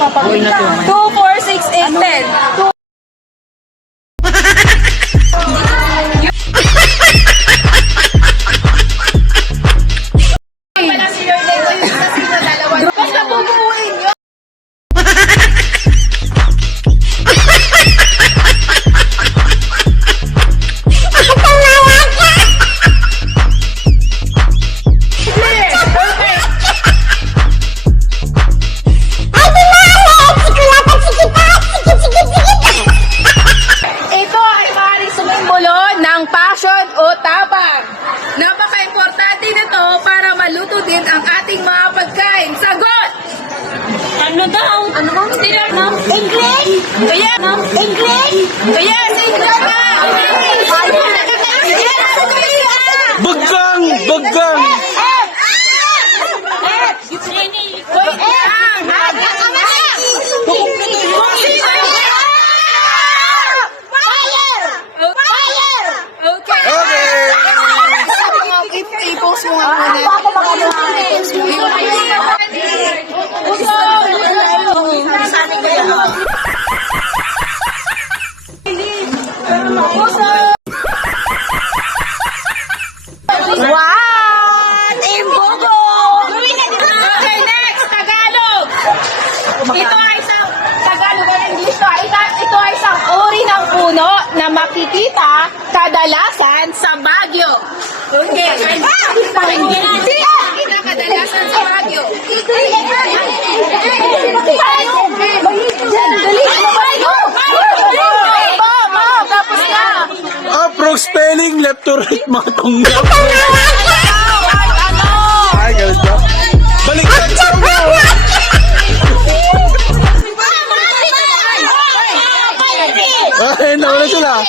2, 4, 6, 8, 10. Napaka-importante nito para maluto din ang ating mga pagkain. Sagot! Ano daw? Ano bang sila? English? Kaya? English? Kaya, English ka! Bagang! Bagang! I-post mo nga muna. What? Imbogo! Okay, next, Tagalog. Ito ay isang Tagalog at English to. Ito ay isang uri ng puno na makikita kadalasan sa Baguio. Okay. Makikita kadalasan sa Baguio. Tapos na. Approx spelling, left to right, mga tunggap. Ay, ganun ba? Baliktad sa mo! Ay, nauna sila.